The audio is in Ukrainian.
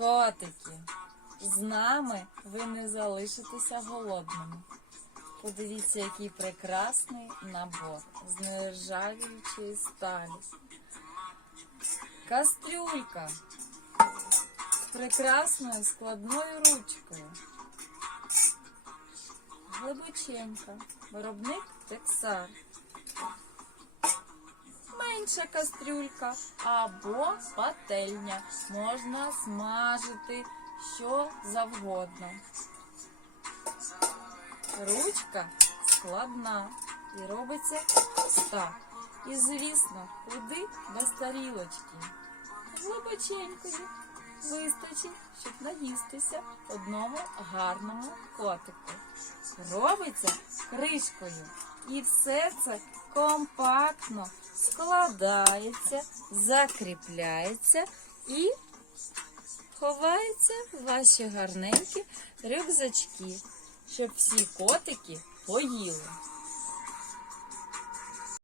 Котики, з нами ви не залишитеся голодними. Подивіться, який прекрасний набор з нержавіючої сталі. Кастрюлька з прекрасною складною ручкою. Глибоченька, виробник Тексар. Менша кастрюлька або пательня. Можна смажити що завгодно. Ручка складна і робиться так. І, звісно, куди без тарілочки. Глибоченькою вистачить, щоб наїстися одному гарному котику. Робиться кришкою. І все це компактно складається, закріпляється і ховається в ваші гарненькі рюкзачки, щоб всі котики поїли.